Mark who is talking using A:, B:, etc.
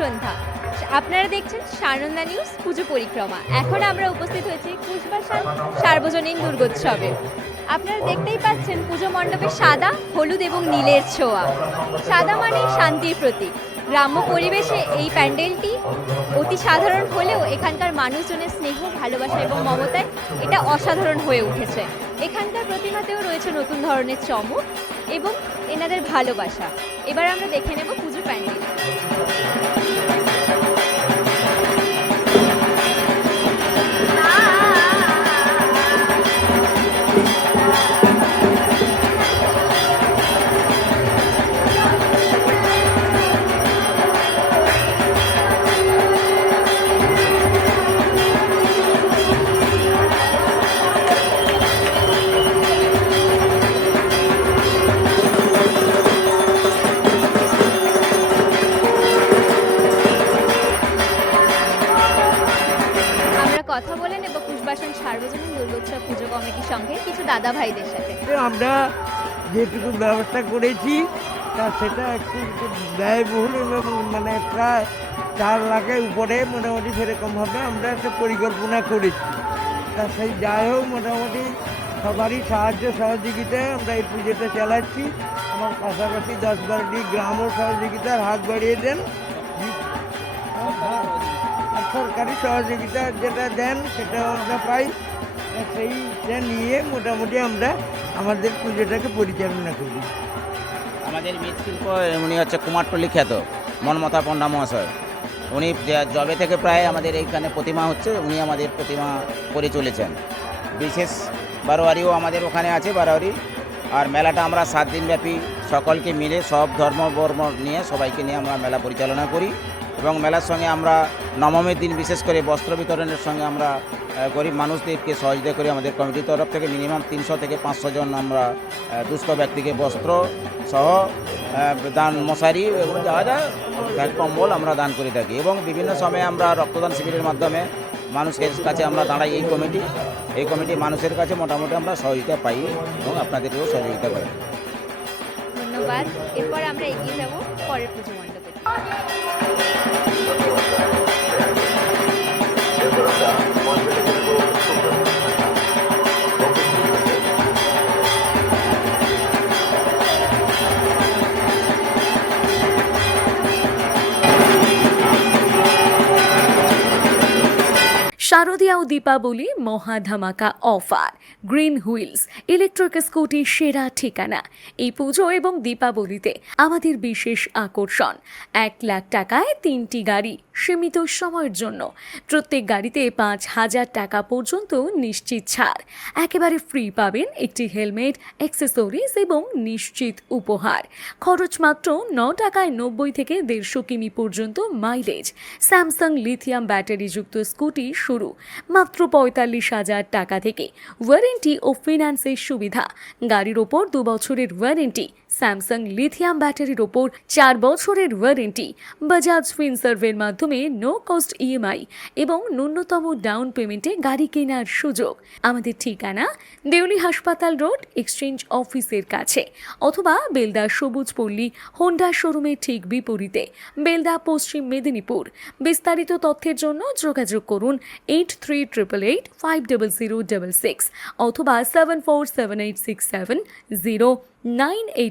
A: সন্ধ্যা। আপনারা দেখছেন সানন্দা নিউজ, পুজো পরিক্রমা। এখন আমরা উপস্থিত হয়েছি কুশবাসান সার্বজনীন দুর্গোৎসবে। আপনারা দেখতেই পাচ্ছেন পুজো মণ্ডপে সাদা, হলুদ এবং নীলের ছোঁয়া। সাদা মানে শান্তির প্রতীক। গ্রাম্য পরিবেশে এই প্যান্ডেলটি অতি সাধারণ হলেও এখানকার মানুষজনের স্নেহ, ভালোবাসা এবং মমতায় এটা অসাধারণ হয়ে উঠেছে। এখানকার প্রতিমাতেও রয়েছে নতুন ধরনের চমক। এবং এনাদের ভালোবাসা। এবার আমরা দেখে নেব পুজো প্যান্ডেল। কথা বলে নেব কুশবাসন সার্বজনীন দুর্গোৎসব পুজো কমিটির সঙ্গে কিছু দাদা ভাইদের সাথে
B: আমরা যেটুকু ব্যবস্থা করেছি, তা সেটা একটু ব্যয়বহুল এবং মানে প্রায় চার লাখের উপরে মোটামুটি সেরকমভাবে আমরা একটা পরিকল্পনা করেছি। তা সেই যাই হোক, মোটামুটি সবারই সাহায্য সহযোগিতায় আমরা এই পুজোটা চালাচ্ছি। আমার পাশাপাশি দশ বারোটি গ্রামও সহযোগিতার হাত বাড়িয়ে দেন সরকারি সহযোগিতা যেটা দেন, সেটা আমরা পাই। সেইটা নিয়ে মোটামুটি আমরা আমাদের পুজোটাকে পরিচালনা করি।
C: আমাদের মৃৎশিল্প উনি হচ্ছে কুমারটুলি খ্যাত, মনমতা পণ্ডা মহাশয়। উনি জবে থেকে প্রায় আমাদের এইখানে প্রতিমা হচ্ছে, উনি আমাদের প্রতিমা করে চলেছেন। বিশেষ বারোয়ারিও আমাদের ওখানে আছে বারোয়ারি, আর মেলাটা আমরা সাত দিনব্যাপী সকলকে মিলে সব ধর্ম, বর্ম নিয়ে সবাইকে নিয়ে আমরা মেলা পরিচালনা করি। এবং মেলার সঙ্গে আমরা নবমীর দিন বিশেষ করে বস্ত্র বিতরণের সঙ্গে আমরা গরিব মানুষদেরকে সহযোগিতা করি। আমাদের কমিটির তরফ থেকে মিনিমাম তিনশো থেকে পাঁচশো জন আমরা দুস্থ ব্যক্তিকে বস্ত্র সহ দান, মশারি এবং যা যা কম্বল আমরা দান করে থাকি এবং বিভিন্ন সময়ে আমরা রক্তদান শিবিরের মাধ্যমে মানুষের কাছে আমরা দাঁড়াই এই কমিটি। এই কমিটি মানুষের কাছে মোটামুটি আমরা সহযোগিতা পাই এবং আপনাদেরকেও সহযোগিতা পাই
A: ধন্যবাদ। এরপর আমরা এগিয়ে যাব পরের পুজো মণ্ডপে।
D: শারদীয়া ও দীপাবলি মহা ধামাকা offer. Green wheels electric scooty সেরা ঠিকানা। এই পুজো এবং দীপাবলিতে আমাদের বিশেষ আকর্ষণ। এক লাখ টাকায় তিনটি গাড়ি সীমিত সময়ের জন্য। প্রত্যেক গাড়িতে পাঁচ হাজার টাকা পর্যন্ত নিশ্চিত ছাড়। একেবারে ফ্রি পাবেন একটি হেলমেট অ্যাক্সেসরিজ এবং নিশ্চিত উপহার। খরচ মাত্র ন টাকায় নব্বই থেকে দেড়শো কিমি পর্যন্ত মাইলেজ স্যামসাং লিথিয়াম ব্যাটারিযুক্ত স্কুটি শুরু। মাত্র পঁয়তাল্লিশ হাজার টাকা থেকে ওয়ারেন্টি ও ফিনান্সের সুবিধা। গাড়ির ওপর দু বছরের ওয়ারেন্টি, স্যামসাং লিথিয়াম ব্যাটারির ওপর চার বছরের ওয়ারেন্টি, বাজাজ ফিনসার্ভের মাধ্যমে নো কস্ট ইএমআই এবং ন্যূনতম ডাউন পেমেন্টে গাড়ি কেনার সুযোগ। আমাদের ঠিকানা দেউলি হাসপাতাল রোড, এক্সচেঞ্জ অফিসের কাছে অথবা বেলদা সবুজ পল্লী, হোন্ডা শোরুমের ঠিক বিপরীতে। বেলদা পশ্চিম মেদিনীপুর। বিস্তারিত তথ্যের জন্য যোগাযোগ করুন eight three triple eight five double zero double six অথবা seven four seven eight six seven zero nine eight